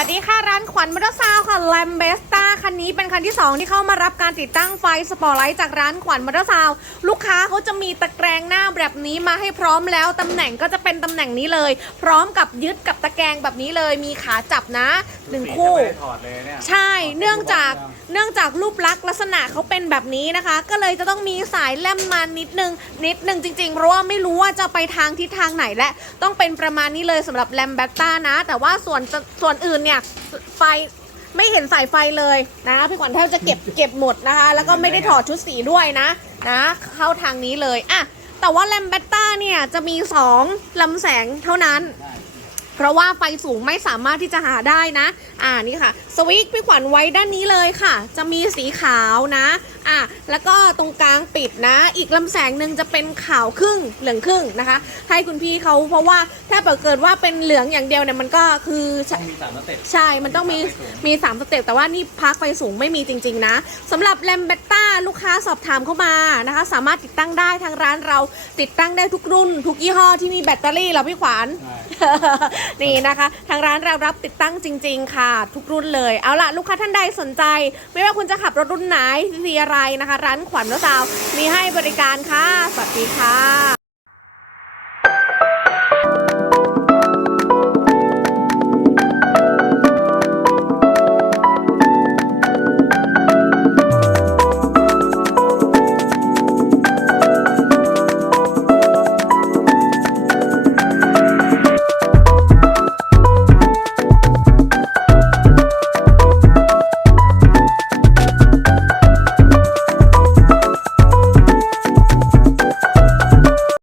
วัสดีค่ะร้านขวัญมอเตอร์ซาวค่ะแลมเบสต คันนี้เป็นคันที่ 2 ที่เข้ามารับการติดตั้งไฟสปอร์ตไลท์จากร้านขวัญมอเตอร์ซาวลูกค้าเขาจะมีตะแกรงหน้าแบบนี้มาให้พร้อมแล้วตำแหน่งก็จะเป็นตำแหน่งนี้เลย พร้อมกับยึดกับตะแกรงแบบนี้เลยมีขาจับนะหนึ่งคู่สีจะไม่ได้ถอดเลยเนี่ย ใช่เนื่องจากเนื่องจากรูปลักษณ์ลักษณะเขาเป็นแบบนี้นะคะ ก็เลยจะต้องมีสายแล่มมานิดนึง นิดนึงจริงๆ เพราะว่าไม่รู้ว่าจะไปทางทิศทางไหนและ ต้องเป็นประมาณนี้เลยสำหรับแลมแบตต้านะ แต่ว่าส่วนจะส่วนอื่นเนี่ยไฟ ไม่เห็นสายไฟเลยนะพี่ขวัญแทบจะเก็บเก็บหมดนะคะ แล้วก็ไม่ได้ถอดชุดสีด้วยนะนะเข้าทางนี้เลยอะแต่ว่าแลมเบตต้าเนี่ยจะมี2ลำแสงเท่านั้น เพราะว่าไฟสูงไม่สามารถที่จะหาได้นะ อ่านี่ค่ะ สวิตช์พี่ขวัญไว้ด้านนี้เลยค่ะ จะมีสีขาวนะอะแล้วก็ตรงกลางปิดนะ อีกลำแสงหนึ่งจะเป็นขาวครึ่งเหลืองครึ่งนะคะ ให้คุณพี่เขาเพราะว่าถ้าเกิดว่าเป็นเหลืองอย่างเดียวเนี่ยมันก็คือต้องมีสามสเต็ปใช่ มันต้องมีมี3สเต็ปแต่ว่านี่พักไฟสูงไม่มีจริง ๆ นะสำหรับแลมเบตต้าลูกค้าสอบถามเข้ามานะคะ สามารถติดตั้งได้ทางร้านเราติดตั้งได้ทุกรุ่น ทุกยี่ห้อที่มีแบตเตอรี่เหราพี่ขวัญนี่นะคะ ทางร้านเรารับติดตั้งจริง ๆ ค่ะ ทุกรุ่นเลย เอาล่ะ ลูกค้าท่านใดสนใจ ไม่ว่าคุณจะขับรถรุ่นไหนสีอะไรนะคะ ร้านขวัญรถสาวมีให้บริการค่ะ สวัสดีค่ะ